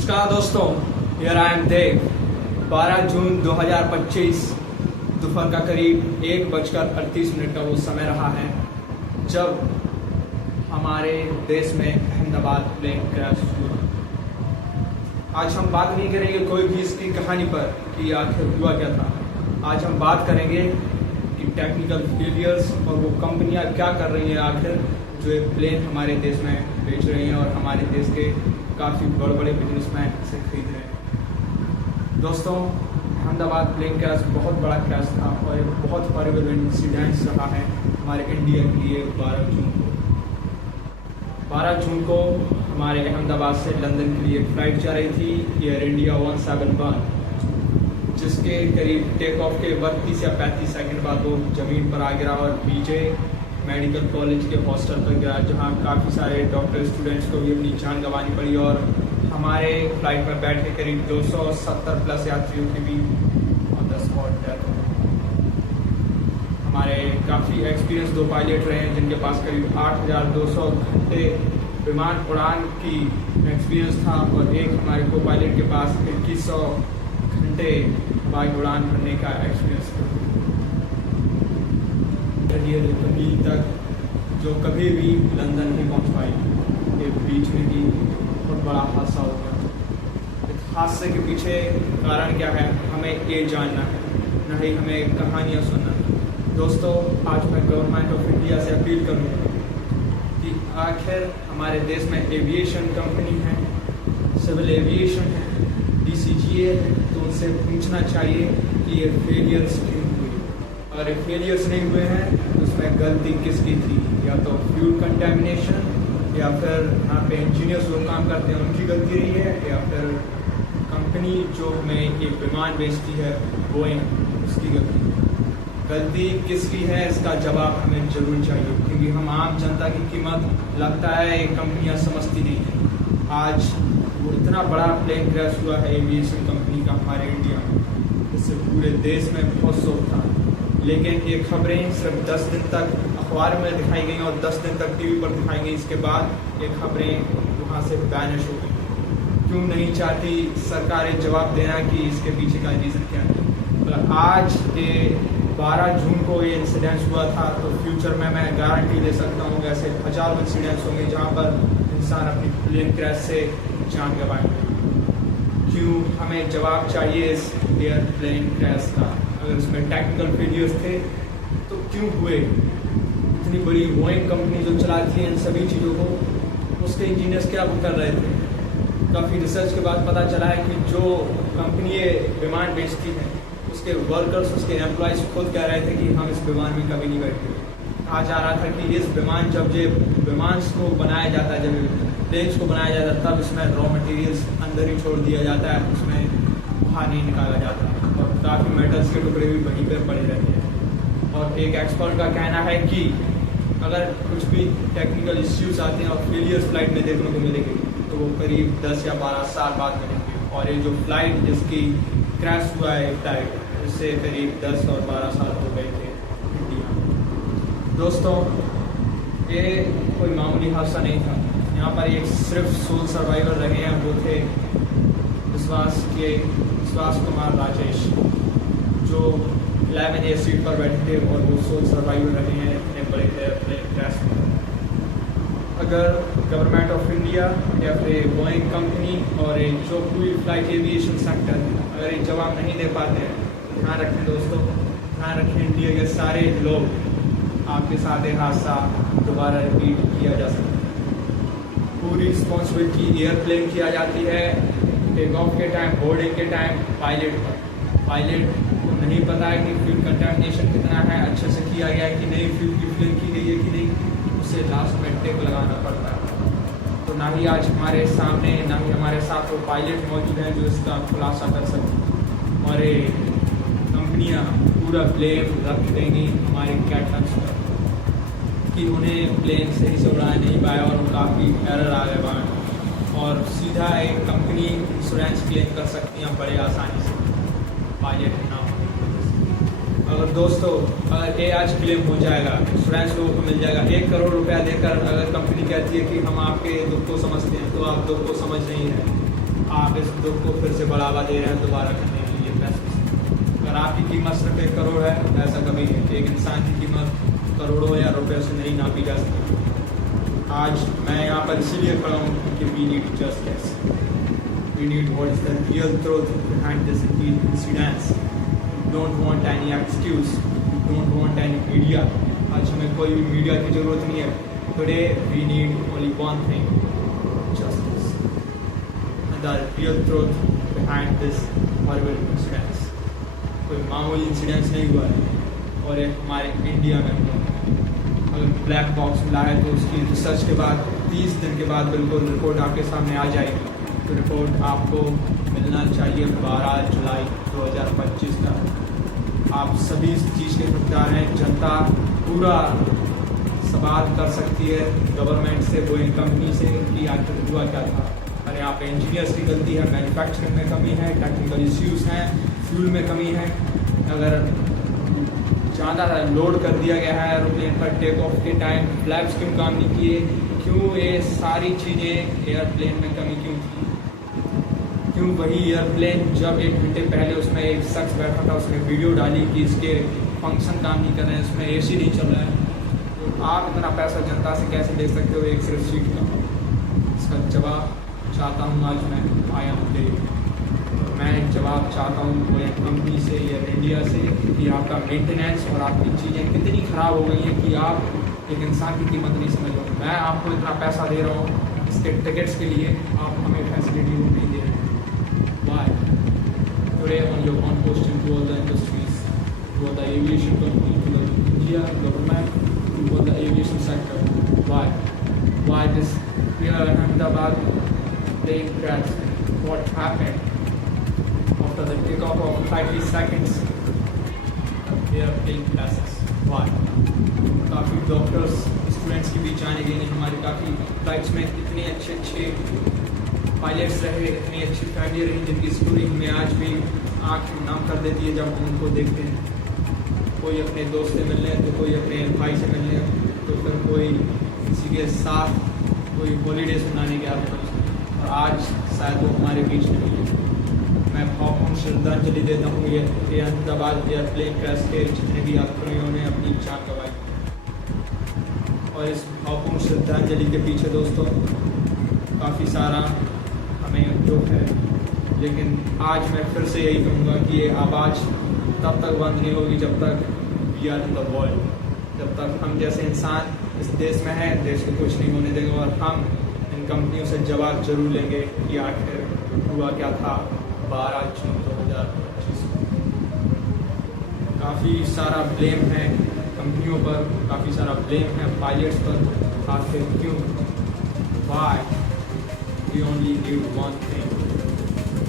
नमस्कार दोस्तों, here I am देव। 12 जून 2025 दोपहर का करीब 1:38 का वो समय रहा है जब हमारे देश में अहमदाबाद प्लेन क्रैश हुआ। आज हम बात नहीं करेंगे कोई भी इसकी कहानी पर कि आखिर हुआ क्या था। आज हम बात करेंगे कि टेक्निकल फेलियर्स और वो कंपनियां क्या कर रही हैं आखिर, जो एक प्लेन हमारे देश में बेच रही हैं और हमारे देश के काफ़ी बड़े बड़े बिजनेसमैन इसे खरीद रहे हैं। दोस्तों, अहमदाबाद प्लेन क्रैश बहुत बड़ा क्रैश था और एक बहुत हॉरिबल इंसिडेंस रहा है हमारे इंडिया के लिए। 12 जून को हमारे अहमदाबाद से लंदन के लिए एक फ़्लाइट जा रही थी, एयर इंडिया 171, जिसके करीब टेक ऑफ के 32 या 35 सेकंड बाद वो ज़मीन पर आ गिरा और बीजे मेडिकल कॉलेज के हॉस्टल पर गया, जहाँ काफ़ी सारे डॉक्टर स्टूडेंट्स को भी अपनी जान गंवानी पड़ी और हमारे फ्लाइट में बैठे करीब 270 प्लस यात्रियों की भी ऑन द स्पॉट डेथ हो गई। हमारे काफ़ी एक्सपीरियंस 2 पायलट रहे हैं जिनके पास करीब 8,200 घंटे विमान उड़ान की एक्सपीरियंस था और एक हमारे को पायलट के पास 2100 घंटे हवाई उड़ान भरने का एक्सपीरियंस था। अभी तक जो कभी भी लंदन नहीं पहुंच पाई, के बीच में भी बहुत बड़ा हादसा हो गया। इस हादसे के पीछे कारण क्या है हमें ये जानना है, न ही हमें कहानियाँ सुनना। दोस्तों, आज मैं गवर्नमेंट ऑफ इंडिया से अपील करूँगा कि आखिर हमारे देश में एविएशन कंपनी है, सिविल एविएशन है, DCGA है, तो उनसे पूछना चाहिए कि ये फेलियर्स क्यों हुए। अगर फेलियर्स नहीं हुए हैं तो उसमें गलती किसकी थी, या तो फ्यूल कंटेमिनेशन, या फिर यहाँ पे इंजीनियर्स जो काम करते हैं उनकी गलती रही है, या फिर कंपनी जो हमें ये विमान बेचती है बोइंग, उसकी गलती किसकी है, इसका जवाब हमें जरूर चाहिए, क्योंकि हम आम जनता की कीमत लगता है ये कंपनियाँ समझती नहीं हैं। आज वो इतना बड़ा प्लेन क्रैश हुआ है एविएशन कंपनी का हमारे इंडिया में, इससे पूरे देश में बहुत शोक था, लेकिन ये खबरें सिर्फ 10 दिन तक अखबार में दिखाई गई और 10 दिन तक टीवी पर दिखाई गई। इसके बाद ये खबरें वहाँ से बैनिश हो गई। क्यों नहीं चाहती सरकारें जवाब देना कि इसके पीछे का रीज़न क्या है। मतलब आज ये 12 जून को ये इंसिडेंट्स हुआ था, तो फ्यूचर में मैं गारंटी दे सकता हूँ ऐसे हजारों इंसिडेंट्स होंगे जहाँ पर इंसान अपनी प्लेन क्रैश से जान गंवाएंगे। क्यों, हमें जवाब चाहिए इस एयरप्लेन क्रैश का। अगर इसमें टेक्निकल फेलियर्स थे तो क्यों हुए। इतनी बड़ी बोइंग कंपनी जो चलाती है इन सभी चीज़ों को, उसके इंजीनियर्स क्या कर रहे थे। काफ़ी रिसर्च के बाद पता चला है कि जो कंपनी ये विमान बेचती है उसके वर्कर्स, उसके एम्प्लॉयज़ खुद कह रहे थे कि हम इस विमान में कभी नहीं बैठे। कहा जा रहा था कि इस विमान जब ये विमान को बनाया जाता है, जब प्लेन्स को बनाया जाता है, तब इसमें रॉ मटेरियल्स अंदर ही छोड़ दिया जाता है, उसमें बाहर नहीं निकाला जाता और काफ़ी मेटल्स के टुकड़े भी वहीं पर पड़े रहते हैं। और एक एक्सपर्ट का कहना है कि अगर कुछ भी टेक्निकल इश्यूज आते हैं और फेलियर्स फ्लाइट में देखने को मिलेंगे तो वो करीब 10 या 12 साल बाद मिलेंगे। और ये जो फ्लाइट जिसकी क्रैश हुआ है फ्लाइट, उससे करीब 10 और 12 साल हो गए थे इंडिया में। दोस्तों, ये कोई मामूली हादसा नहीं था। यहाँ पर एक सिर्फ सोल सर्वाइवर रहे हैं, वो थे विश्वास कुमार राजेश, जो 11A सीट पर बैठे थे और वो सोल सर्वाइवर रहे हैं इतने बड़े प्लेन क्रैश में। अगर गवर्नमेंट ऑफ इंडिया या फिर बोइंग कंपनी और जो पूरी फ्लाइट एविएशन सेक्टर है, अगर ये जवाब नहीं दे पाते हैं, ध्यान रखें दोस्तों, ध्यान रखें, इंडिया के सारे लोग, आपके साथ ये हादसा दोबारा रिपीट किया जा सकता है। पूरी रिस्पॉन्सिबिलिटी एयरप्लेन की आ जाती है टेक ऑफ के टाइम, बोर्डिंग के टाइम पायलट पर। पायलट को नहीं पता है कि फ्यूल कंटेमिनेशन कितना है, अच्छे से किया गया है कि नहीं, फ्यूल की फिलिंग की गई है कि नहीं, उसे लास्ट में टेक लगाना पड़ता है। तो ना ही आज हमारे सामने, ना ही हमारे साथ वो पायलट मौजूद हैं जो इसका खुलासा कर सकें, और ये कंपनियाँ पूरा ब्लेम रख देंगी हमारे कैटर्स पर कि उन्हें प्लेन सही से उड़ाने नहीं पाया और काफ़ी एरर आ गए वहाँ, और सीधा एक कंपनी इंश्योरेंस क्लेम कर सकती हैं बड़े आसानी से पायलट ना हो। अगर दोस्तों, अगर ये आज क्लेम हो जाएगा, इंश्योरेंस लोगों को मिल जाएगा, 1 करोड़ रुपया देकर, अगर कंपनी कहती है कि हम आपके दुख को समझते हैं, तो आप दुख को समझ नहीं रहे, आप इस दुख को फिर से बढ़ावा दे रहे हैं दोबारा करने के लिए पैसे से। अगर आपकी कीमत सिर्फ 1 करोड़ है, ऐसा कभी नहीं कि एक इंसान की कीमत करोड़ों या रुपयों से नहीं नापी जा सकती। आज मैं यहाँ पर इसीलिए खड़ा हूँ क्योंकि we need justice, we need what is the real truth behind this incidents. We don't want any excuse, we don't want any media. आज हमें कोई भी मीडिया की ज़रूरत नहीं है। Today we need only one thing, justice, the real truth behind this horrible incidents. कोई मामूली इंसिडेंट्स नहीं हुआ है और ये हमारे इंडिया में हुआ। अगर ब्लैक बॉक्स मिला है तो उसकी रिसर्च के बाद 30 दिन के बाद बिल्कुल रिपोर्ट आपके सामने आ जाएगी। तो रिपोर्ट आपको मिलना चाहिए 12 जुलाई 2025 तक। आप सभी इस चीज़ के हकदार हैं। जनता पूरा सवाल कर सकती है गवर्नमेंट से, बोइंग कंपनी से कि आखिर हुआ क्या था। और यहाँ पे इंजीनियर्स की गलती है, मैन्युफैक्चरिंग में कमी है, टेक्निकल इश्यूज़ हैं, फ्यूल में कमी है। अगर ज़्यादा लोड कर दिया गया है एयरप्लेन पर टेक ऑफ के टाइम, फ्लैप्स क्यों काम नहीं किए, क्यों ये सारी चीज़ें एयरप्लेन में कमी क्यों थी, क्यों वही एयरप्लेन जब 1 घंटे पहले उसमें एक शख्स बैठा था, उसने वीडियो डाली कि इसके फंक्शन काम नहीं कर रहे हैं, इसमें AC नहीं चल रहा है, तो आप इतना पैसा जनता से कैसे ले सकते हो एक सिर्फ सीट का? इसका जवाब चाहता हूँ आज मैं आया हूँ दे। मैं जवाब चाहता हूँ बोइंग कंपनी से, एयर इंडिया से, कि आपका मेंटेनेंस और आपकी चीज़ें कितनी ख़राब हो गई हैं कि आप एक इंसान की कीमत नहीं समझ रहे। मैं आपको इतना पैसा दे रहा हूँ इसके टिकट्स के लिए, आप हमें फैसिलिटी नहीं दे रहे। Why? Today on your on question to all the industries, to all the aviation company, to the India government, to all the aviation sector, why this here in Ahmedabad plane crash? What happened? After the takeoff of 30 seconds, the airplane crashes. Why? काफ़ी doctors students के बीच आने गए नहीं। हमारे काफ़ी flights में इतने अच्छे पायलट्स रहे, इतनी अच्छी फैमिली रही जिनकी स्टोरी हमें आज भी आँख नाम कर देती है जब हम उनको देखते हैं। कोई अपने दोस्त से मिलने, तो कोई अपने भाई से मिलने, तो फिर कोई किसी के साथ कोई हॉलीडेज मनाने गया था, और आज शायद वो हमारे बीच नहीं है। मैं भावपूर्ण श्रद्धांजलि देता हूँ ये अहमदाबाद एयरप्लेन क्रैश के जितने भी यात्रियों ने अपनी जान गंवाई। और इस भावपूर्ण श्रद्धांजलि के पीछे दोस्तों काफ़ी सारा हमें दुख है, लेकिन आज मैं फिर से यही कहूँगा कि ये आवाज़ तब तक बंद नहीं होगी जब तक we are in the world, जब तक हम जैसे इंसान इस देश में है, देश को कुछ नहीं होने देंगे। और हम इन कंपनियों से जवाब जरूर लेंगे कि आखिर हुआ क्या था 12 जून 2025। काफ़ी सारा ब्लेम है कंपनियों पर, काफ़ी सारा ब्लेम है पायलट्स पर। आखिर क्यों? Why? We only need one thing.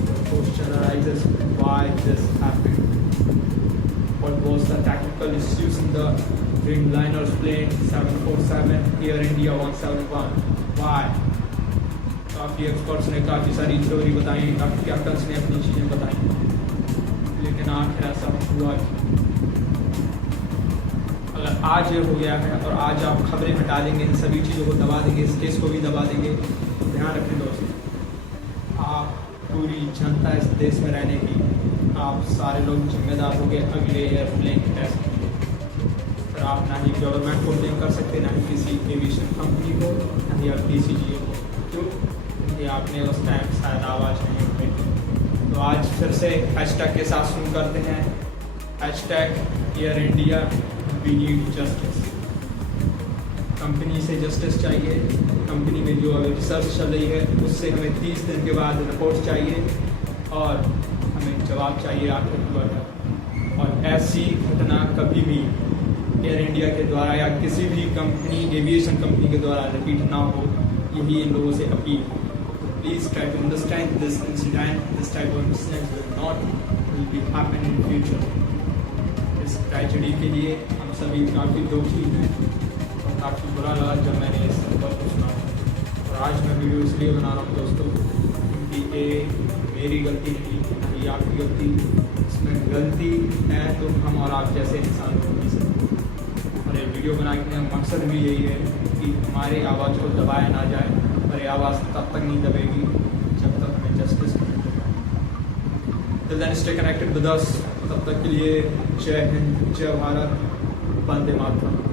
The question arises, why this happened? What was the technical issues in the Dreamliner's plane 747 Air India 171? Why? काफ़ी एक्सपर्ट्स ने काफ़ी सारी थ्योरी बताई, काफ़ी कैप्टन्स ने अपनी चीज़ें बताई, लेकिन आखिर ऐसा हुआ। अगर आज ये हो गया है और आज आप खबरें हटा देंगे, इन सभी चीज़ों को दबा देंगे, इस केस को भी दबा देंगे, तो ध्यान रखें दोस्तों, आप पूरी जनता इस देश में रहने की, आप सारे लोग जिम्मेदार हो गए अगले एयरप्लेन क्रैश के लिए। फिर आप ना ही गवर्नमेंट को ब्लेम कर सकते, ना ही किसी एविएशन कंपनी को, ना ही आप DCGA को। क्यों? क्योंकि आपने उस टाइम शायद आवाज़ नहीं उठाई। तो आज फिर से हैशटैग के साथ शुरू करते हैं, hashtag Air India we need justice. Company से जस्टिस चाहिए, कंपनी में जो अभी रिसर्च चल रही है उससे हमें 30 दिन के बाद रिपोर्ट चाहिए, और हमें जवाब चाहिए आखिर हुआ क्या। और ऐसी घटना कभी भी एयर इंडिया के द्वारा या किसी भी कंपनी, एविएशन कंपनी के द्वारा रिपीट ना हो, यही इन लोगों से अपील। Please try to understand this incident, this type of incident will be happen in future. इस ट्रेजेडी के लिए हम सभी काफ़ी दुखी हैं और काफ़ी बुरा लगा जब मैंने इस खबर को सुना। और आज मैं वीडियो इसलिए बना रहा हूँ दोस्तों क्योंकि ये मेरी गलती नहीं, ये आपकी गलती। इसमें गलती है तो हम और आप जैसे इंसान को नहीं सकते। और ये वीडियो बनाने का मकसद भी यही है कि हमारी आवाज़ को दबाया ना जाए, और ये आवाज़ तब तक नहीं दबेगी जब तक हमें justice till then stay connected with us. तब तक के लिए जय हिंद, जय भारत, वंदे मातरम।